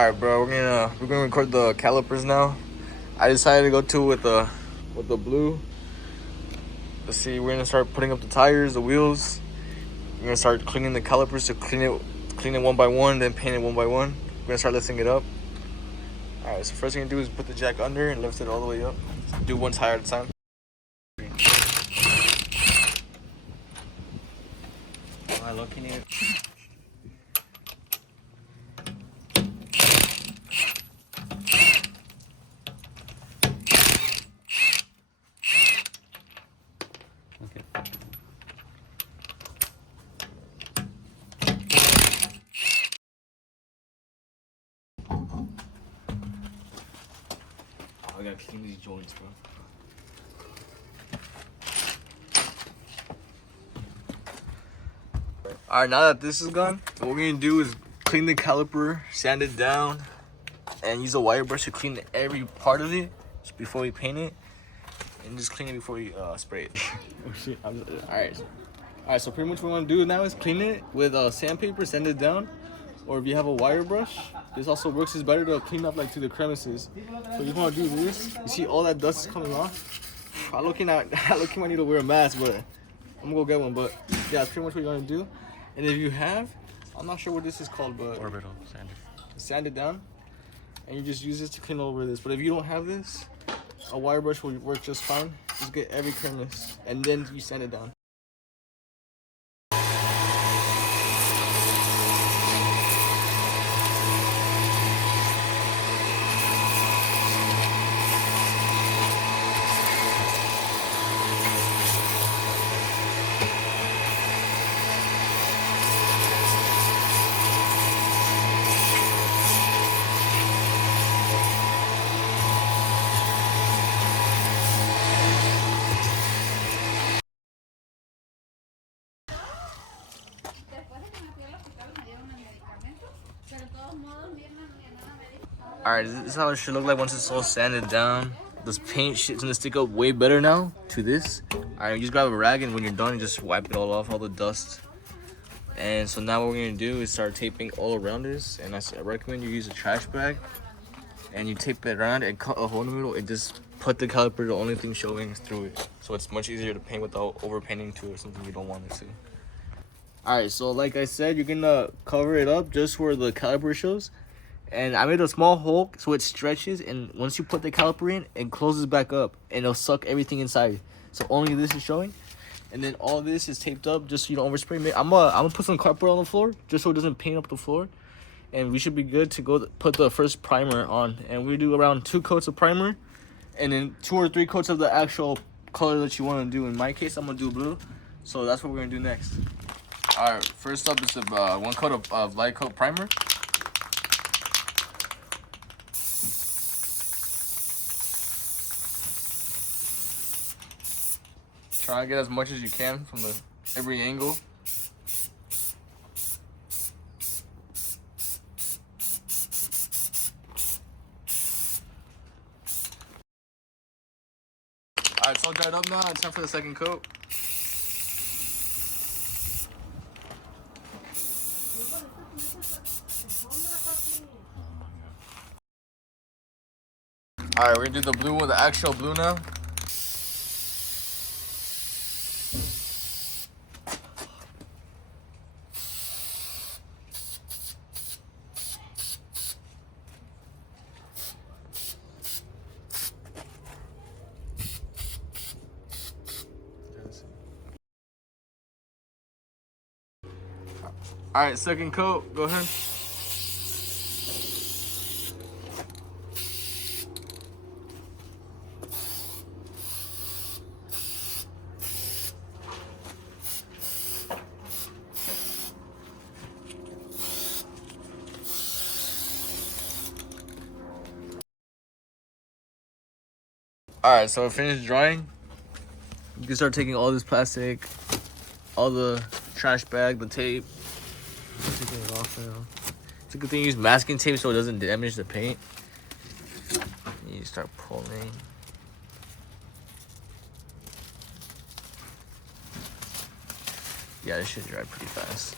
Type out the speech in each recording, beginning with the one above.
Alright, bro, we're gonna record the calipers now. I decided to go to with the blue. Let's see, we're gonna start putting up the tires, the wheels. We're gonna start cleaning the calipers to clean it one by one, then paint it one by one. We're gonna start lifting it up. Alright, so first thing you're gonna do is put the jack under and lift it all the way up. Do one tire at a time. Am I looking at it? Okay. I gotta clean these joints, bro. Alright, now that this is gone, what we're gonna do is clean the caliper, sand it down, and use a wire brush to clean every part of it just before we paint it. And just clean it before we spray it. Oh shit. Alright, so pretty much what we're gonna do now is clean it with sandpaper, sand it down. Or if you have a wire brush, this also works. It's better to clean up like to the crevices. So you just wanna do this. You see all that dust is coming off. I look might need to wear a mask, but I'm gonna go get one. But yeah, that's pretty much what you're gonna do. And if you have, I'm not sure what this is called, but orbital sander. Sand it down, and you just use this to clean over this. But if you don't have this, a wire brush will work just fine. Just get every crevice, and then you sand it down. Alright, this is how it should look like once it's all sanded down. This paint shit's gonna stick up way better now to this. Alright, you just grab a rag and when you're done, you just wipe it all off, all the dust. And so now what we're gonna do is start taping all around this. And I recommend you use a trash bag. And you tape it around and cut a hole in the middle and just put the caliper, the only thing showing through it. So it's much easier to paint without overpainting to it, something you don't want it to. Alright, so like I said, you're gonna cover it up just where the caliper shows. And I made a small hole so it stretches, and once you put the caliper in, it closes back up and it'll suck everything inside. So only this is showing. And then all this is taped up just so you don't overspray. I'm gonna put some cardboard on the floor just so it doesn't paint up the floor. And we should be good to go put the first primer on. And we do around 2 coats of primer and then 2 or 3 coats of the actual color that you want to do. In my case, I'm gonna do blue. So that's what we're gonna do next. Alright, first up is the 1 coat of light coat primer. Try to get as much as you can from every angle. Alright, it's all dried up now. It's time for the second coat. Alright, we're gonna do the blue one, the actual blue now. Alright, second coat, go ahead. Alright, so it finished drying. You can start taking all this plastic, all the trash bag, the tape. Taking it off now. It's a good thing you use masking tape so it doesn't damage the paint. You start pulling. Yeah, this should dry pretty fast.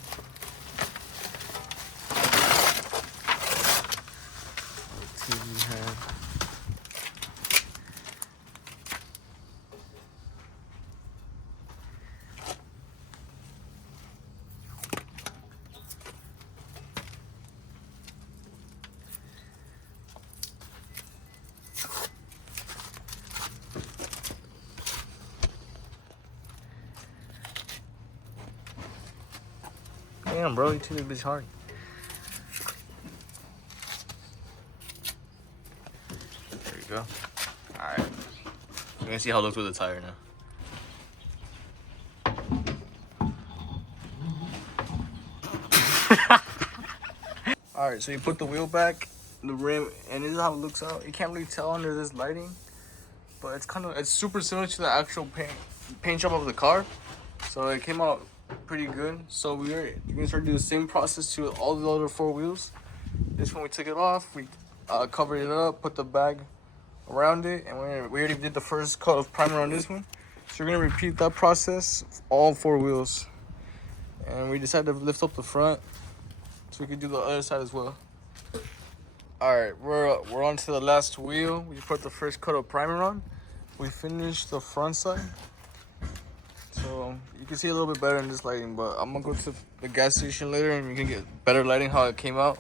Damn, bro, you treated this bitch hard. There you go. Alright. We're gonna see how it looks with the tire now. Alright, so you put the wheel back, the rim, and this is how it looks out. You can't really tell under this lighting, but it's super similar to the actual paint job of the car. So it came out pretty good. So you're gonna start doing the same process to all the other 4 wheels. This one we took it off, we covered it up, put the bag around it, and we already did the first coat of primer on this one. So we're gonna repeat that process for all 4 wheels. And we decided to lift up the front so we could do the other side as well. Alright, we're on to the last wheel. We put the first coat of primer on. We finished the front side. So you can see a little bit better in this lighting, but I'm gonna go to the gas station later and you can get better lighting how it came out.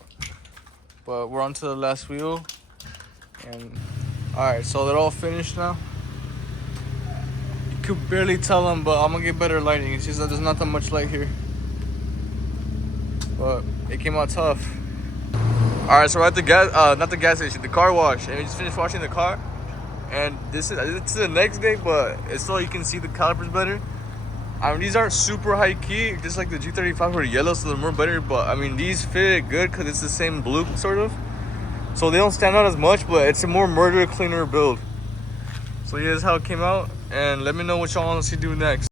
But we're on to the last wheel. And alright, so they're all finished now. You could barely tell them, but I'm gonna get better lighting. It's just that there's not that much light here. But it came out tough. Alright, so we're at the not the gas station, the car wash. And we just finished washing the car. And it's the next day, but it's so you can see the calipers better. I mean, these aren't super high key, just like the G35 were yellow, so they're more better. But I mean, these fit good because it's the same blue sort of. So they don't stand out as much, but it's a more murder cleaner build. So here's how it came out, and let me know what y'all want to see do next.